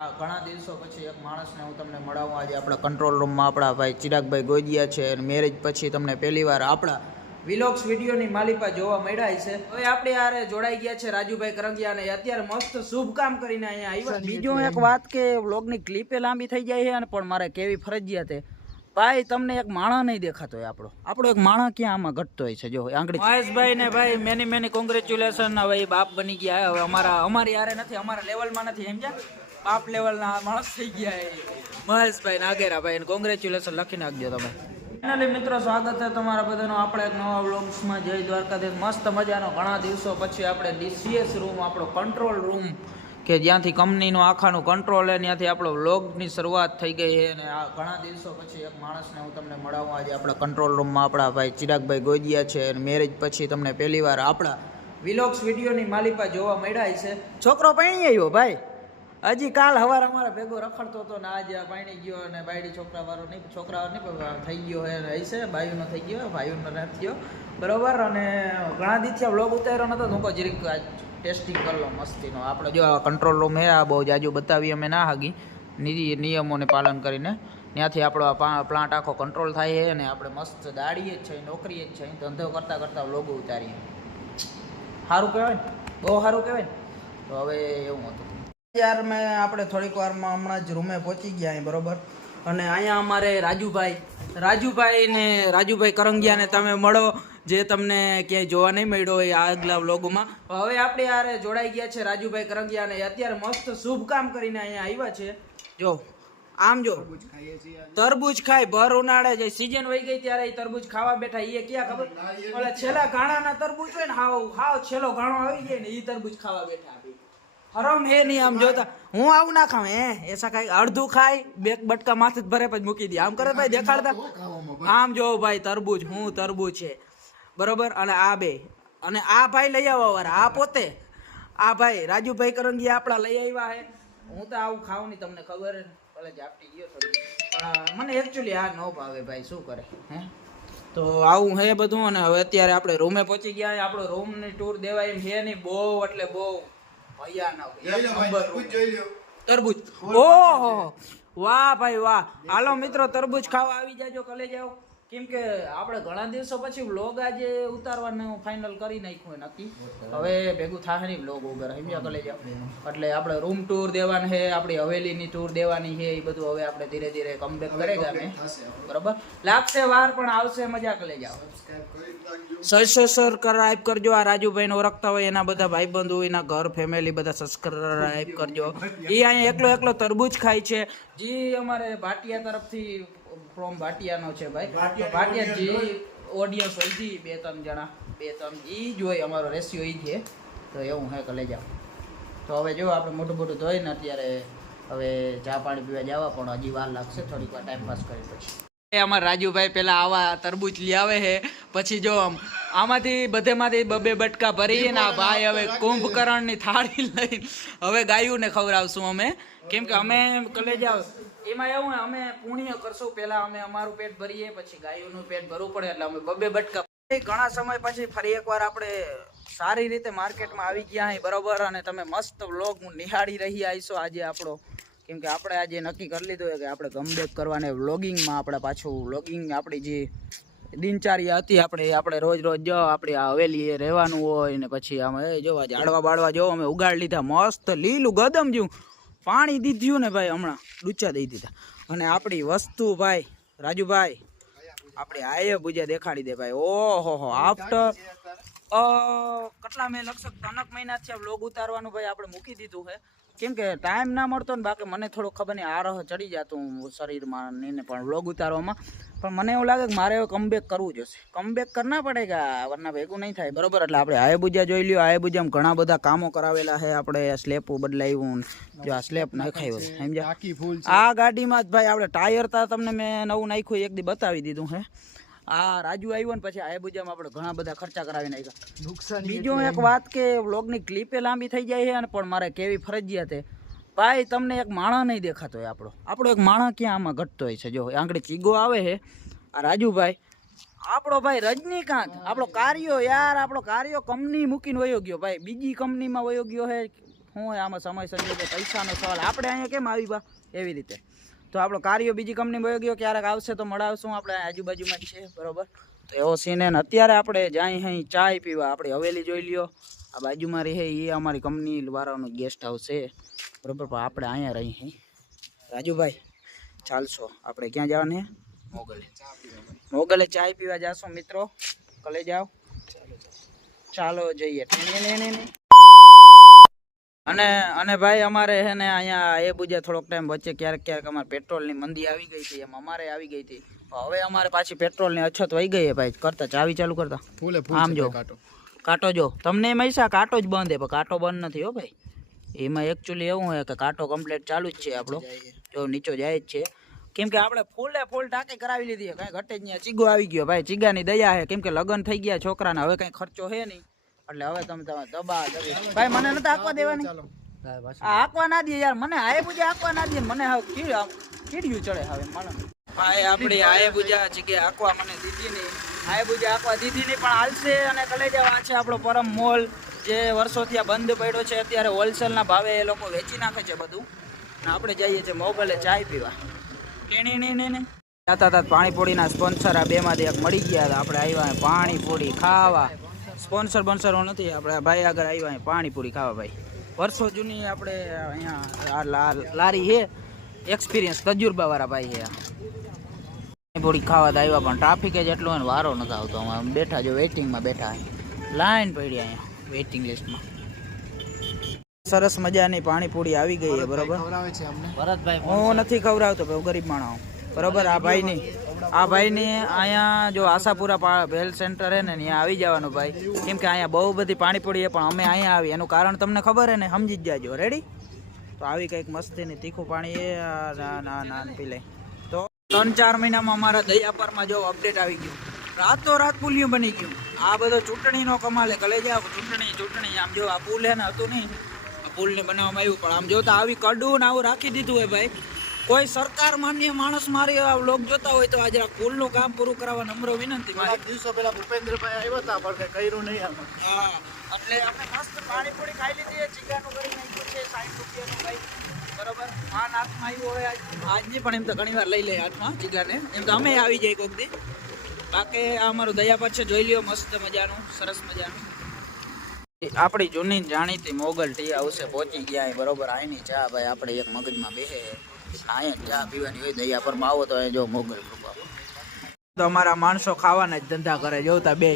ઘણા દિવસો પછી એક માણસને હું તમને મળાવું આજે આપણા કંટ્રોલ રૂમમાં આપણા ભાઈ ચિરાગભાઈ ગોજિયા છે અને મેરેજ પછી તમને પહેલીવાર આપણા વિલોગ્સ વિડીયોની માલિપા જોવા મળ્યા છે. હવે આપણે યારે જોડાઈ ગયા છે રાજુભાઈ કરંગિયા અને અત્યારે મસ્ત શુભ કામ કરીને અહીંયા આવ્યા. બીજો એક વાત કે વ્લોગની ક્લિપે લાંબી થઈ જાય છે અને પણ મારે કેવી ફરજિયાત છે ભાઈ તમને એક માણા નહીં દેખાતો હોય આપણો એક માણા ક્યાં આમાં ઘટતો હોય છે. જો આંગળી મહેશભાઈ ને ભાઈ મેની કોંગ્રેચ્યુલેશન. હવે એ બાપ બની ગયા. હવે અમારી યારે નથી, અમારા લેવલમાં નથી સમજ્યા. બાપ લેવલના માણસ થઈ ગયા મહેશભાઈ નાગેરાભાઈ કોંગ્રેચ્યુલેશન લખી નાખજો તમે. ફાઇનલી મિત્રો સ્વાગત છે તમારા બધાનું આપણે એક નવા વ્લોગ્સમાં. જય દ્વારકાધીશ. મસ્ત મજાનો ઘણા દિવસો પછી આપણે ડીસીએસ રૂમ, આપણો કંટ્રોલ રૂમ કે જ્યાંથી કંપનીનું આખાનું કંટ્રોલ છે ત્યાંથી આપણો વ્લોગની શરૂઆત થઈ ગઈ છે. અને આ ઘણા દિવસો પછી એક માણસને હું તમને મળાવું આજે આપણા કંટ્રોલ રૂમમાં આપણા ભાઈ ચિરાગભાઈ ગોજિયા છે અને મેરેજ પછી તમને પહેલીવાર આપણા વિલોગ્સ વિડીયોની માલિપા જોવા મળ્યા છે. છોકરો પૈણી આવ્યો ભાઈ. હજી કાલ સવારે અમારે ભેગો રખડતો હતો ને આજે પાણી ગયો અને બાયડી છોકરાવાળો નહીં થઈ ગયો હશે. બાયુનો થઈ ગયો, ભાઈઓનો નથી થયો બરોબર. અને ઘણા દિવસથી વ્લોગ ઉતાર્યો નતો તો હું જરીક ટેસ્ટિંગ કરી લો મસ્તીનો. આપણે જો આ કંટ્રોલ રૂમ હે, આ બહુ જાજુ બતાવી અમે ના હાગી નિયમોને પાલન કરીને. ત્યાંથી આપણો આ પ્લાન્ટ આખો કંટ્રોલ થાય છે અને આપણે મસ્ત દાડીએ જ છે, નોકરીએ જ છે, ધંધો કરતાં કરતાં વ્લોગો ઉતારીએ. સારું કહેવાય ને, બહુ સારું કહેવાય ને. તો હવે એવું હતું યાર. મેં આપણે થોડીક વારમાં હમણાં જ રૂમે પહોંચી ગયા બરોબર. અને અહીંયા અમારે રાજુભાઈ કરંગિયાને તમે મળો, જે તમને ક્યાંય જોવા નહીં મળ્યો હોય આગલા વ્લોગમાં. હવે આપણે યારે જોડાઈ ગયા છે રાજુભાઈ કરંગિયાને અત્યારે મસ્ત શુભ કામ કરીને અહીંયા આવ્યા છે. જો આમ જો તરબૂચ ખાય ભર ઉનાળે જે સીઝન વહી ગઈ ત્યારે એ તરબૂચ ખાવા બેઠા. એ ક્યાં ખબર ઓલા છેલ્લા ગાણાના તરબૂચ હોય ને, હાવ છેલ્લો ગાણો આવી જાય ને એ તરબૂચ ખાવા બેઠા. હરમ હે નહીં આમ જોતા હું આવું ના ખાવ એસા કઈ અડધું ખાય બે બટકા માથે ભરે પછી મૂકી દે આમ કરે ભાઈ દેખાડતા. આમ જો ભાઈ તરબૂચ છે બરોબર. અને આ બે અને આ ભાઈ લઈ આવવા વાળા આ પોતે આ ભાઈ રાજુભાઈ કરંગિયા આપણા લઈ આવ્યા હે. હું તો આવું ખાવ નહીં તમને ખબર હે, ભલે ઝાપટી ગયો થોડી પણ મને એકચ્યુઅલી આ ન ભાવે ભાઈ, શું કરે હે. તો આવું હે બધું. અને હવે અત્યારે આપણે રૂમે પહોંચી ગયા. આપણો રૂમની ટૂર દેવાય એમ છે નહીં બહુ, એટલે બહુ તરબૂચ. ઓહો વાહ ભાઈ વાહ. હાલો મિત્રો તરબૂચ ખાવા આવી જાજો, કલે જાઓ. કેમ કે આપણે ઘણા દિવસો પછી વ્લોગ આજે ઉતારવાનું ફાઇનલ કરી નાખ્યું નક્કી. હવે ભેગું થાય નહીં વ્લોગ વગર સમજ્યા, કલે જાઓ. એટલે આપણે રૂમ ટૂર દેવાની છે, આપણી હવેલીની ટૂર દેવાની છે. એ બધું હવે આપણે ધીરે ધીરે કમબેક કરેગા મેં બરાબર. લાગશે વાર પણ આવશે મજા. કલે જાઓ. સબસ્ક્રાઇબ કરજો. આ રાજુભાઈને ઓળખતા હોય એના બધા ભાઈબંધુ, એના ઘર ફેમિલી બધા સબસ્ક્રાઇબ કરજો. એ અહીંયા એકલો તરબૂચ ખાય છે. જે અમારે ભાટિયા તરફથી ફ્રોમ ભાટિયાનો છે ભાઈ. ભાટિયા જે ઓડિયન્સ હોય છે 2-3 જણા, 2-3 એ જ હોય, અમારો રેશિયો એ છે. તો એવું હે કે લઈ જાઓ. તો હવે જો આપણે મોટું ધોઈને અત્યારે હવે ચા પાણી પીવા જવા, પણ હજી વાર લાગશે. થોડીક વાર ટાઈમ પાસ કરી પછી અમારા રાજુભાઈ પેલા આવા તરબૂચ લઈ આવે છે. પછી જો આમાંથી બધેમાંથી 2-2 બટકા ભરીને આ ભાઈ હવે કુંભકર્ણની થાળી લઈને હવે ગાયુંને ખવડાવશું અમે. કેમ કે અમે કલેજા એમાં એવું અમે પુણ્ય કરશું. પહેલા અમે અમારું પેટ ભરીએ, પછી ગાયોનું પેટ ભરવું પડે, એટલે અમે 2-2 બટકા. ઘણા સમય પછી ફરી એકવાર આપણે સારી રીતે માર્કેટમાં આવી ગયા અહીં બરોબર. અને તમે મસ્ત વ્લોગ નિહાળી રહી આવીશો આજે આપણો. કેમ કે આપણે આજે નક્કી કરી લીધું કે આપણે કમબેક કરવાને વ્લોગિંગમાં. આપણે પાછું વ્લોગિંગ આપણી જે દિનચર્યા હતી આપણે રોજ જો આપણી આ હવેલી રહેવાનું હોય ને પછી આમ જોવા ઝાડવા બાળવા જો અમે ઉગાડી લીધા મસ્ત લીલું ગદમ જેવું. પાણી દીધું ને ભાઈ, હમણાં ડૂચા દઈ દીધા. અને આપણી વસ્તુ ભાઈ રાજુભાઈ આપણી આયે પૂજા દેખાડી દે ભાઈ. ઓહો આફ્ટર કેટલા મેં લગભગ 3 મહિનાથી આ વ્લોગ ઉતારવાનું ભાઈ આપણે મૂકી દીધું છે. કેમ કે ટાઈમ ના મળતો ને, બાકી મને થોડો ખબર નહીં આરહ ચડી જતું શરીરમાં ને પણ વ્લોગ ઉતારવામાં. પણ મને એવું લાગે કે મારે કમબેક કરવું જશે. કમબેક કરના પડેગા, વરના ભેગું નહીં થાય બરોબર. એટલે આપણે આયબુજા જોઈ લ્યો. આયબુજામાં ઘણા બધા કામો કરાવેલા છે આપણે. સ્લેપ બદલાવ્યું, જો આ સ્લેપ નાખાયું સમજ્યા. આ ગાડીમાં જ ભાઈ આપણે ટાયર તા તમને મેં નવું નાખ્યું એક દી બતાવી દીધું છે. આ રાજુ આવ્યો ને પછી આયબુજામાં આપણે ઘણા બધા ખર્ચા કરાવી નાખ્યા. બીજો એક વાત કે વ્લોગની ક્લિપે લાંબી થઈ જાય છે અને પણ મારે કેવી ફરજિયાત છે ભાઈ તમને એક માણા નહીં દેખાતો હોય આપણો એક માણા ક્યાં આમાં ઘટતો હોય છે. જો આંગળી ચીગો આવે છે આ રાજુભાઈ આપણો ભાઈ રજનીકાંત. આપણો કાર્યો યાર, આપણો કાર્યો કંપની મૂકીને વયો ગયો ભાઈ, બીજી કંપનીમાં વયો ગયો છે. શું હોય આમાં સમય સંજોગે પૈસાનો સવાલ. આપણે અહીંયા કેમ આવી બા એવી રીતે. તો આપણો કાર્યો બીજી કંપની વયો ગયો, ક્યારેક આવશે તો મળાવશું. આપણે આજુબાજુમાં જ છે બરોબર. તો એવો સીન. ને અત્યારે આપણે જાય અહીં ચાય પીવા. આપણી હવેલી જોઈ લ્યો, આ બાજુમાં રહે એ અમારી કંપની વાળાનું ગેસ્ટ હાઉસ છે બરોબર. પણ આપણે અહીંયા રહી હી. રાજુભાઈ ચાલશો આપણે ક્યાં જવાનું છે? મોગલે. મોગલે ચાય પીવા જાશો મિત્રો. કલે જાઓ, ચાલો જઈએ. અને ભાઈ અમારે હે ને અહીંયા એ બુજે થોડોક ટાઈમ વચ્ચે ક્યારેક અમારે પેટ્રોલની મંદી આવી ગઈ હતી, એમ અમારે આવી ગઈ હતી. હવે અમારે પાછી પેટ્રોલની અછત વહી ગઈ ભાઈ. કરતા ચાવી ચાલુ કરતા આમ જો કાંટો જો તમને મૈસા કાંટો જ બંધ. પણ કાંટો બંધ નથી હો ભાઈ. એમાં એકચ્યુઅલી એવું હોય કે કાંટો કમ્પ્લીટ ચાલુ જ છે આપણો, જો નીચો જાય જ છે. કેમ કે આપણે ફૂલ ટાંકી કરાવી લીધી, કઈ ઘટે જ નહીં. ચીગો આવી ગયો ભાઈ, ચીગાની દયા છે. કેમ કે લગ્ન થઈ ગયા છોકરાને, હવે કઈ ખર્ચો છે નહીં. એટલે હવે તમે દબા ભાઈ મને નથી આંકવા દેવાની. આંકવા ના દે યાર મને. આયે પૂજા આંકવા ના દે મને. હવે કીડ્યું ચડે હવે મને. ભાઈ આપણી આયે પૂજા જગ્યાએ આંકવા મને દીધી નહીં. આયે પૂજા આંકવા દીધી નહીં પણ હાલશે. અને કલેજા છે આપણો પરમ મોલ, જે વર્ષોથી આ બંધ પડ્યો છે. અત્યારે હોલસેલના ભાવે એ લોકો વેચી નાખે છે બધું. અને આપણે જઈએ છીએ મોગલે ચાય પીવા. જાતા પાણીપુરીના સ્પોન્સર આ બેમાંથી એક મળી ગયા હતા. આપણે આવ્યા પાણીપુરી ખાવા. સ્પોન્સર બંસરો નથી, આપણે ભાઈ આગળ આવ્યા પાણીપુરી ખાવા. ભાઈ વર્ષો જૂની આપણે અહીંયા લારી છે, એક્સપિરિયન્સ તજુર્બાવાળા ભાઈ છે. પાણીપુરી ખાવા તો આવ્યા પણ ટ્રાફિક જ એટલું હોય ને વારો નથી આવતો. અમે બેઠા જો વેઇટિંગમાં બેઠા, લાઈન પડી અહીંયા વેઇટિંગ લિસ્ટમાં. સરસ મજાની પાણીપુરી આવી ગઈ છે બરોબર. ભરતભાઈ હું નથી ખવડાવતો ભાઈ, ગરીબ માણસ બરોબર. આ ભાઈની અહીંયા જો આશાપુરા ભેલ સેન્ટર હે ને ત્યાં આવી જવાનું ભાઈ. કેમ કે અહીંયા બહુ બધી પાણીપુરી છે પણ અમે અહીંયા આવી એનું કારણ તમને ખબર હે ને, સમજી જ જાજો. રેડી? તો આવી કંઈક મસ્તીની તીખું પાણી એ ના પી લે. તો 3-4 મહિનામાં અમારા દયાપરમાં જો અપડેટ આવી ગયું, રાતોરાત પુલિયું બની ગયું. આ બધો ચૂંટણીનો કમાલે. કલેજા ચૂંટણી આમ જો આ પુલ હે ને હતું નહીં, પુલને બનાવવામાં આવ્યું પણ આમ જોતા આવી કડું ને આવું રાખી દીધું હોય ભાઈ. કોઈ સરકાર માન્ય માણસ મારી લોક જોતા હોય તો આજે પુલનું કામ પૂરું કરવા નમ્ર વિનંતી. મારી દિવસો પહેલા ભૂપેન્દ્રભાઈ આવ્યા હતા પણ કંઈ કર્યું નહીં. હા એટલે આપણે મસ્ત પાણીપુરી ખાઈ લીધી. ચીકાનું કરી નાખ્યું છે 60 રૂપિયાનું ભાઈ બરોબર. માન હાથમાં આવ્યું હોય આજની પણ એમ તો ઘણી વાર લઈ લે હાથમાં ચીકાને. એમ તો અમે આવી જાય કોઈક દી. બાકી આ અમારું દયાપર છે, જોઈ લ્યો. મસ્ત મજાનું, સરસ મજાનું. આપણી જૂની જાણીતી મોગલ ટી હાઉસે પહોંચી ગયા બરોબર. આઈની ચા ભાઈ આપણે એક મગજમાં બેસે, અહીંયા ચા પીવાની હોય. દયા પર આવો તો જો મોગલ તો અમારા માણસો ખાવાના જ ધંધા કરે. જોતા બે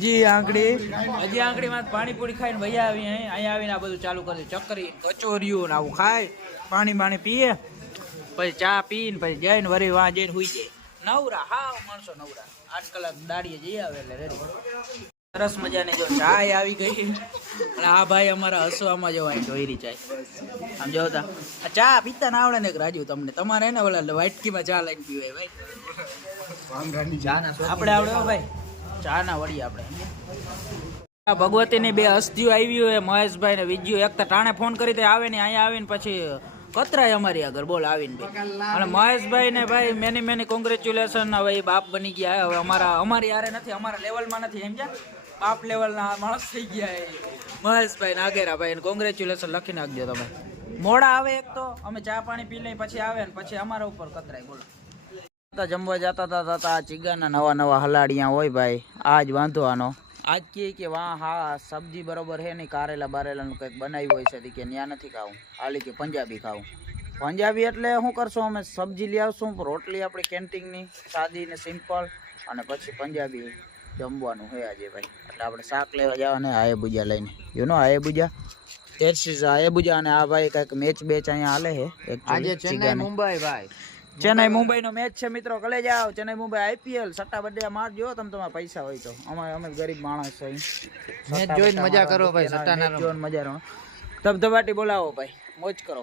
હજી આંગળીમાં પાણીપુરી ખાઈને ભૈયા આવી અહીંયા આવીને આ બધું ચાલુ કરે. ચકરી કચોરીયું ને આવું ખાય, પાણી પીએ, પછી ચા પીને પછી જઈને વરી વાં જઈને હુઈ જાય. નવરા હાવ માણસો નવરા. 8 કલાક દાડીએ જઈ આવે એટલે રેડી. સરસ મજાની જો ચાય આવી ગઈ. અને આ ભાઈ અમારા હસવામાં જો અહીં ધોઈરી ચાય આમ જોતા. આ ચા પીતા ના આવડે ને રાજુ તમને? તમારે ને ઓલા વાટકીમાં ચા લઈને પીવાય ભાઈ. આપણે આવડે ભાઈ ચા ના વળી. આપણે ભગવતીની 2 હસ્તીઓ આવી હોય, મહેશભાઈ ને વિજ્યુ. એક તો ટાણે ફોન કરી દે આવે ને અહીંયા આવીને પછી કતરાય અમારી આગળ બોલ આવીને ભાઈ. અને મહેશભાઈ ને ભાઈ મેની કોંગ્રેચ્યુલેશન. હવે બાપ બની ગયા. હવે અમારી યારે નથી, અમારા લેવલમાં નથી સમજ્યા. બાપ લેવલના માણસ થઈ ગયા મહેશભાઈ નાગેરા ભાઈ. કોંગ્રેચ્યુલેશન લખી નાખજો તમે. મોડા આવે એક તો અમે ચા પાણી પી લઈ પછી આવે ને પછી અમારા ઉપર કતરાય બોલો. જમવા જતા ચીગાના નવા હલાડિયા હોય ભાઈ. આજ વાંધવાનો આજ કે વાહ હા સબ્જી બરોબર હે નહીં, કારેલા બારેલાનું કંઈક બનાવ્યું હોય છે કે ત્યાં નથી ખાવું, હાલી કે પંજાબી ખાવું. પંજાબી એટલે શું કરશું અમે? સબ્જી લઈ આવશું, રોટલી આપણી કેન્ટીનની સાદી ને સિમ્પલ, અને પછી પંજાબી જમવાનું હોય આજે ભાઈ. એટલે આપણે શાક લેવા જવાને આયે બુજા લઈને. આયે બુજા આયે બુજા. અને આ ભાઈ કંઈક મેચ અહીંયા હાલે છે આજે ચેન્નઈ મુંબઈ ભાઈ. ચેન્નઈ મુંબઈનો મેચ છે મિત્રો. કલે જાઓ ચેન્નઈ મુંબઈ IPL. સટ્ટા બડ્યા મારજો તમે, તમારા પૈસા હોય તો. અમે ગરીબ માણસ છે. મેચ જોઈને મજા કરો ભાઈ. સટ્ટા ના જોઈને મજા કરો. ધબધબાટી બોલાવો ભાઈ, મોજ કરો.